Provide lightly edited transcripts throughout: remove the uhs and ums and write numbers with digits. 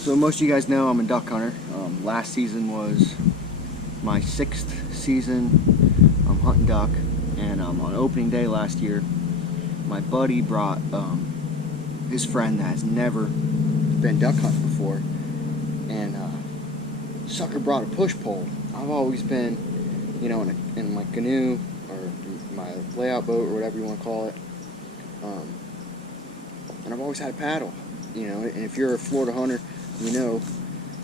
So most of you guys know I'm a duck hunter. Last season was my 6th season hunting duck, and on opening day last year, my buddy brought his friend that has never been duck hunting before, and sucker brought a push pole. I've always been, in my canoe or my layout boat or whatever you want to call it, and I've always had a paddle. And if you're a Florida hunter,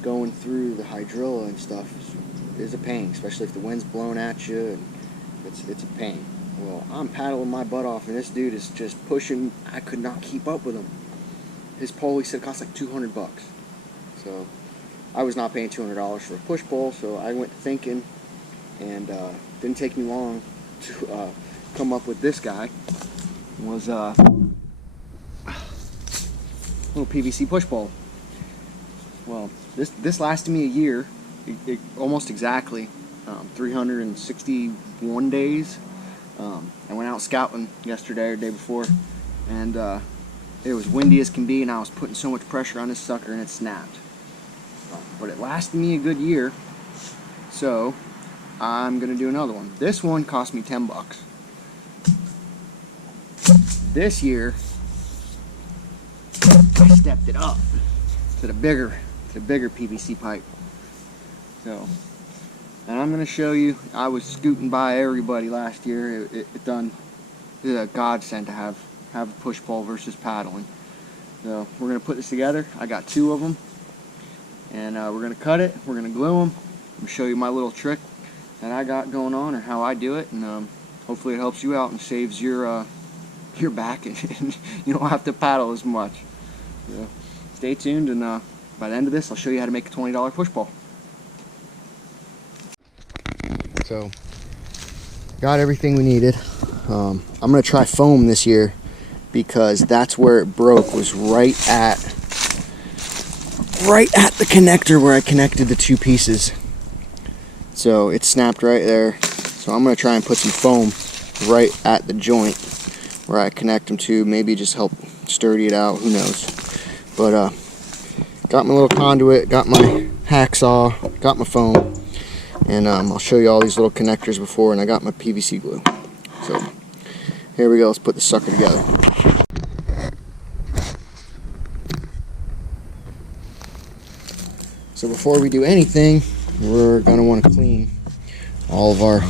going through the hydrilla and stuff is a pain, especially if the wind's blowing at you, and it's a pain. Well, I'm paddling my butt off, and this dude is just pushing. I could not keep up with him. His pole, he said, cost like $200. So I was not paying $200 for a push pole, so I went thinking, and didn't take me long to come up with this guy. It was a little PVC push pole. Well, this lasted me a year, almost exactly, 361 days. I went out scouting yesterday or the day before, and it was windy as can be, and I was putting so much pressure on this sucker, and it snapped. But it lasted me a good year, so I'm gonna do another one. This one cost me $10. This year, I stepped it up to the bigger PVC pipe. So, and I'm gonna show you. I was scooting by everybody last year. It is a godsend to have a push pole versus paddling. So we're gonna put this together. I got 2 of them, and we're gonna cut it. We're gonna glue them. I'm gonna show you my little trick that I got going on, or how I do it, and hopefully it helps you out and saves your back, and you don't have to paddle as much. So stay tuned, and by the end of this, I'll show you how to make a $20 push pole. So, got everything we needed. I'm gonna try foam this year, because that's where it broke, was right at the connector where I connected the 2 pieces. So it snapped right there. So I'm gonna try and put some foam right at the joint where I connect them to, maybe just help sturdy it out, who knows. But got my little conduit, got my hacksaw, got my foam, and I'll show you all these little connectors before, and I got my PVC glue. So here we go, let's put the sucker together. So before we do anything, we're going to want to clean all of our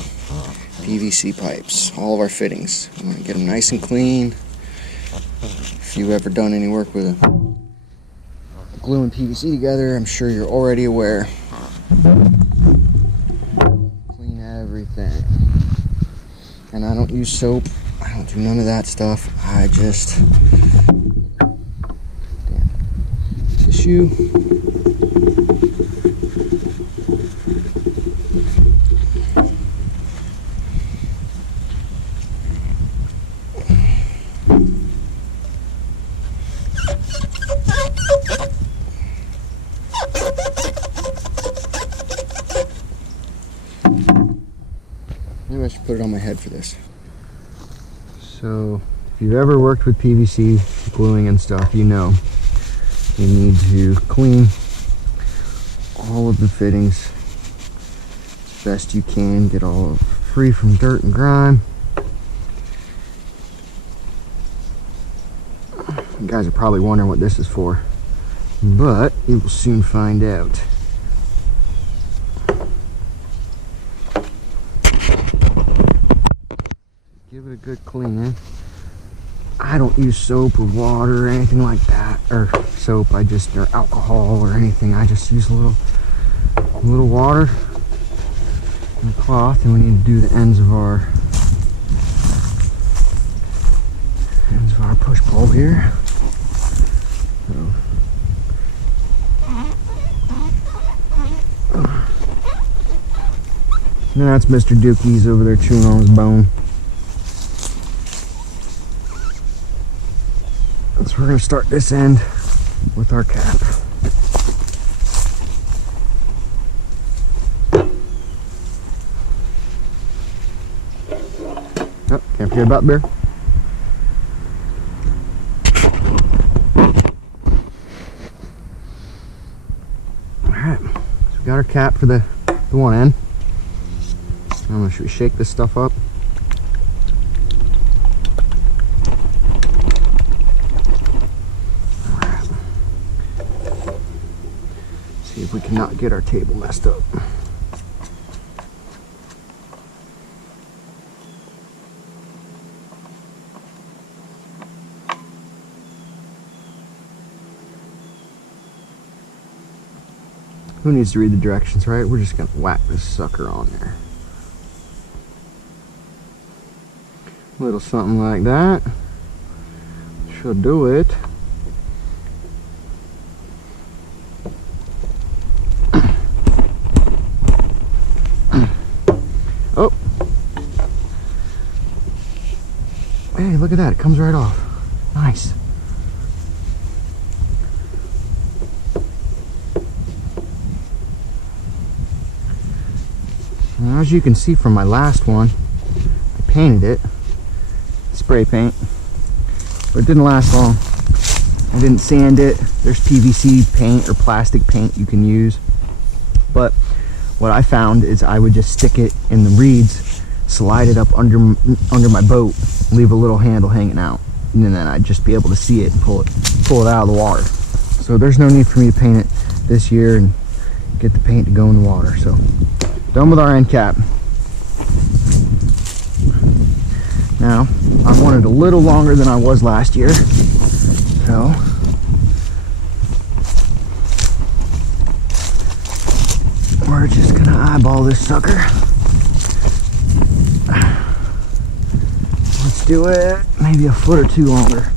PVC pipes, all of our fittings. I'm going to get them nice and clean. If you've ever done any work with glue and PVC together, I'm sure you're already aware. Clean everything. And I don't use soap. I don't do none of that stuff. I just tissue. Maybe I should put it on my head for this. So, if you've ever worked with PVC gluing and stuff, you know you need to clean all of the fittings as best you can, get all free from dirt and grime. You guys are probably wondering what this is for, but you will soon find out. Give it a good clean. I don't use soap or water or anything like that, or soap, or alcohol or anything. I just use a little water and a cloth, and we need to do the ends of our push pole here. So, and that's Mr. Dookie's over there chewing on his bone. So we're going to start this end with our cap. Oh, can't forget about the beer. our cap for the one end. Should we shake this stuff up? Alright. See if we cannot get our table messed up. Who needs to read the directions, right? We're just gonna whack this sucker on there. A little something like that should do it. Oh, hey, look at that, it comes right off. Nice. Now, as you can see from my last one, I painted it, spray paint, but it didn't last long. I didn't sand it. There's PVC paint or plastic paint you can use, but what I found is I would just stick it in the reeds, slide it up under my boat, leave a little handle hanging out, and then I'd just be able to see it and pull it out of the water. So there's no need for me to paint it this year and get the paint to go in the water. So done with our end cap. Now, I want it a little longer than I was last year, so we're just gonna eyeball this sucker. Let's do it maybe a foot or two longer.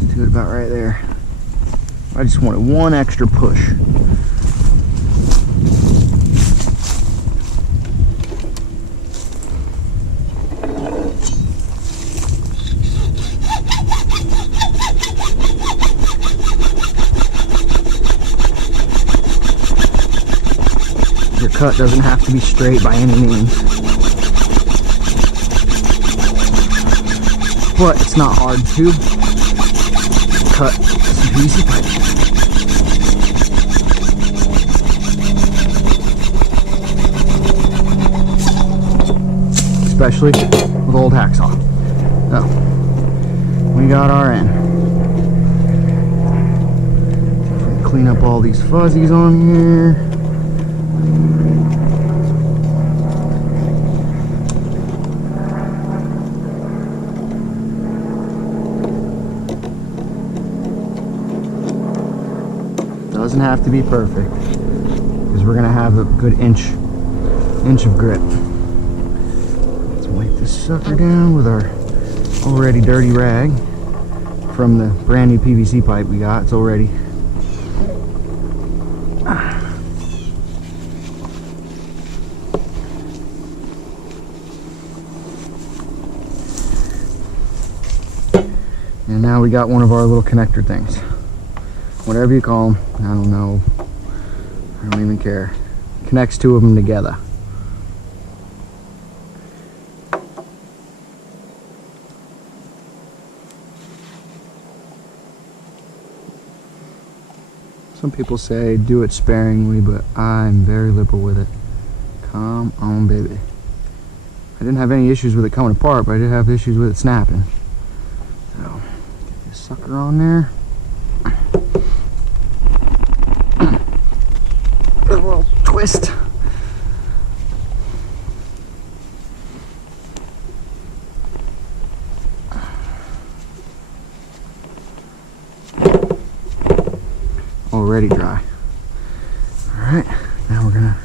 Let's do it about right there. I just wanted one extra push. Your cut doesn't have to be straight by any means, but it's not hard to cut some PVC pipe. Especially with old hacksaw. So, we got our end. Clean up all these fuzzies on here. Doesn't have to be perfect, because we're gonna have a good inch of grip. Let's wipe this sucker down with our already dirty rag from the brand new PVC pipe we got. It's already and now we got one of our little connector things. Whatever you call them, I don't know. I don't even care. Connects two of them together. Some people say do it sparingly, but I'm very liberal with it. Come on, baby. I didn't have any issues with it coming apart, but I did have issues with it snapping. So, get this sucker on there. A little twist. Already dry. Alright, now we're gonna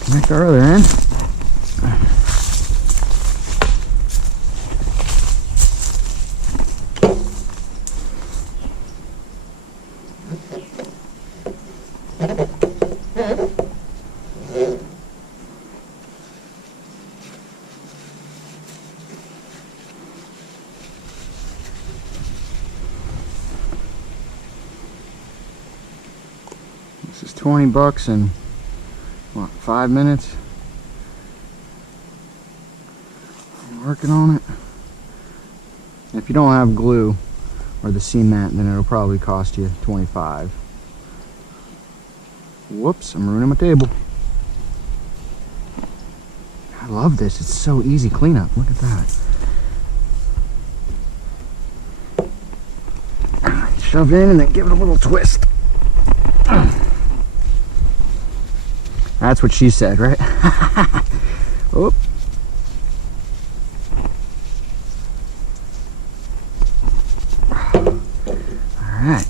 connect our other end. This is 20 bucks in, what, 5 minutes? I'm working on it. If you don't have glue or the cement, then it'll probably cost you 25. Whoops, I'm ruining my table. I love this. It's so easy cleanup. Look at that. Shove it in and then give it a little twist. That's what she said, right? Oop. Alright.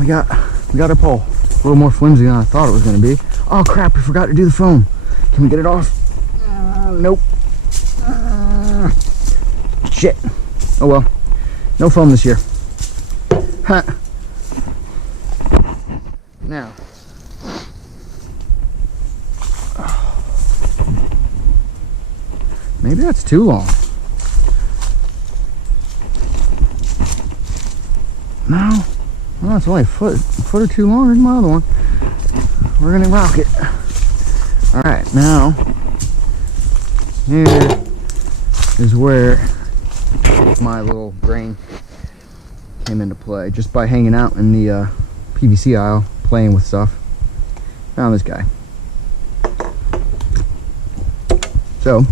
We got our pole. A little more flimsy than I thought it was going to be. Oh crap, we forgot to do the foam. Can we get it off? Nope. Shit. Oh well. No foam this year. Huh. Now. Maybe that's too long. No. Oh, it's only a foot or two longer than my other one. We're gonna rock it. Alright, now here is where my little brain came into play. Just by hanging out in the PVC aisle, playing with stuff, found this guy. So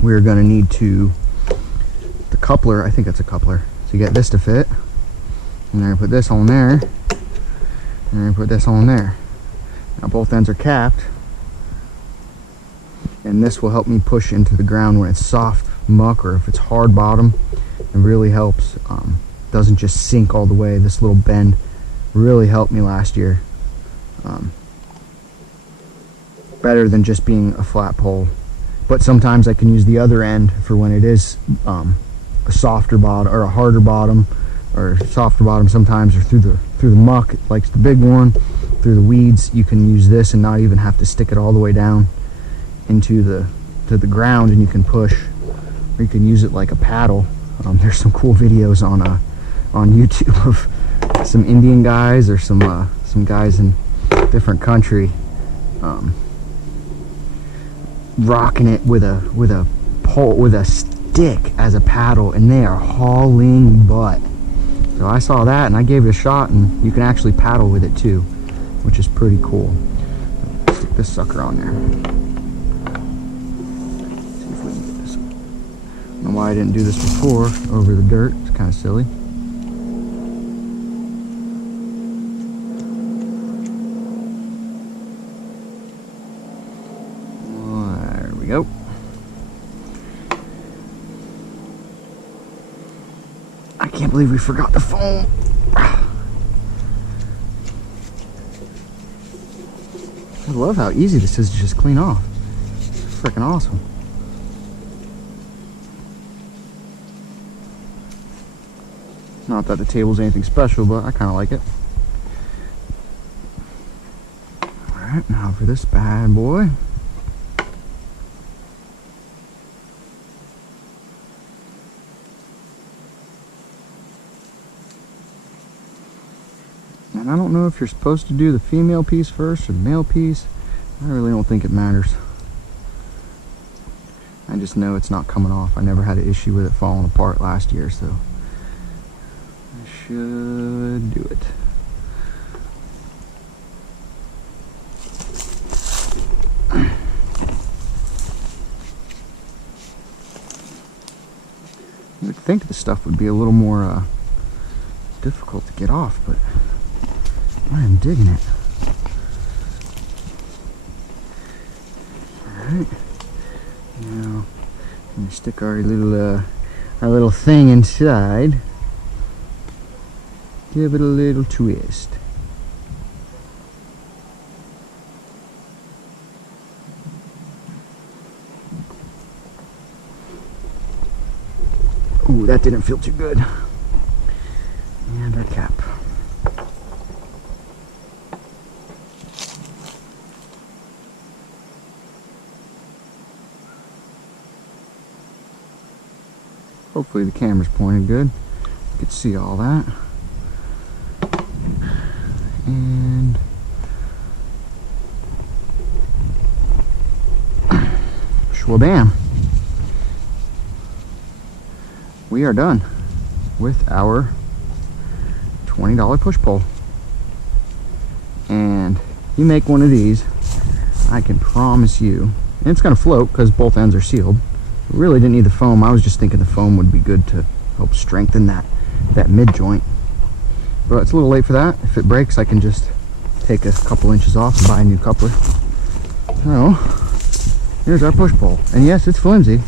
we're gonna need the coupler. I think that's a coupler to get this to fit. And then I put this on there, and I put this on there. Now both ends are capped, and this will help me push into the ground when it's soft muck or if it's hard bottom. It really helps. Doesn't just sink all the way. This little bend really helped me last year. Better than just being a flat pole. But sometimes I can use the other end for when it is a softer bottom or a harder bottom, or softer bottom sometimes, or through the muck, like the big one, through the weeds. You can use this and not even have to stick it all the way down into the ground, and you can push, or you can use it like a paddle. There's some cool videos on YouTube of some Indian guys or some guys in different country rocking it with a pole, with a stick as a paddle, and they are hauling butt. So I saw that and I gave it a shot, and you can actually paddle with it too, which is pretty cool. Stick this sucker on there. See if we can get this. I don't know why I didn't do this before over the dirt. It's kind of silly. There we go. I can't believe we forgot the foam. I love how easy this is to just clean off. It's freaking awesome. Not that the table's anything special, but I kind of like it. Alright, now for this bad boy. And I don't know if you're supposed to do the female piece first or the male piece. I really don't think it matters. I just know it's not coming off. I never had an issue with it falling apart last year, so I should do it. You would think this stuff would be a little more difficult to get off, but I am digging it. Alright. Now, I'm gonna stick our little thing inside. Give it a little twist. Ooh, that didn't feel too good. And our cap. Hopefully the camera's pointed good. You can see all that. And shwabam. We are done with our $20 push pole. And you make one of these, I can promise you, and it's gonna float because both ends are sealed. Really didn't need the foam. I was just thinking the foam would be good to help strengthen that mid joint. But it's a little late for that. If it breaks, I can just take a couple inches off and buy a new coupler. So here's our push pole. And yes, it's flimsy,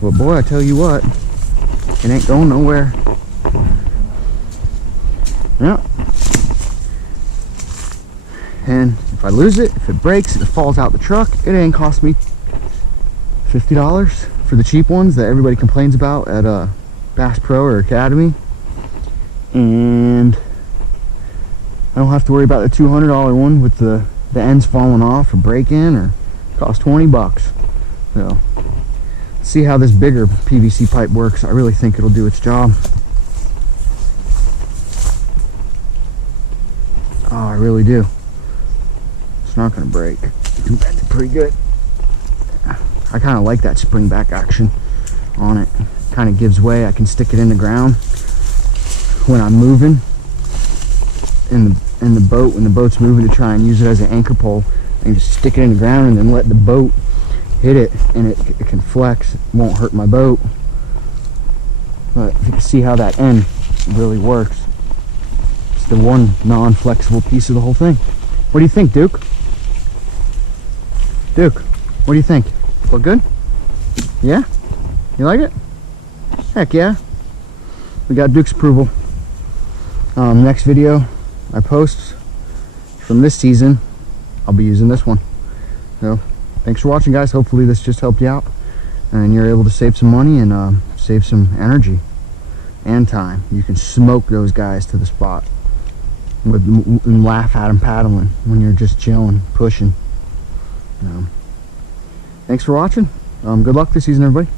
but boy, I tell you what, it ain't going nowhere. Yeah. And if I lose it, if it breaks, if it falls out the truck, it ain't cost me $50 for the cheap ones that everybody complains about at Bass Pro or Academy. And I don't have to worry about the $200 one with the ends falling off or breaking, or cost 20 bucks. So let's see how this bigger PVC pipe works. I really think it'll do its job. Oh, I really do. It's not gonna break. You bend it pretty good. I kind of like that spring back action on it. Kind of gives way. I can stick it in the ground when I'm moving in the boat, when the boat's moving, to try and use it as an anchor pole. I can just stick it in the ground and then let the boat hit it, and it can flex. It won't hurt my boat. But if you can see how that end really works, it's the one non-flexible piece of the whole thing. What do you think, Duke? Duke, what do you think? Look good? Yeah? You like it? Heck yeah. We got Duke's approval. Next video I post from this season, I'll be using this one. So thanks for watching, guys. Hopefully this just helped you out and you're able to save some money and save some energy and time. You can smoke those guys to the spot and laugh at them paddling when you're just chilling, pushing. Thanks for watching. Good luck this season, everybody.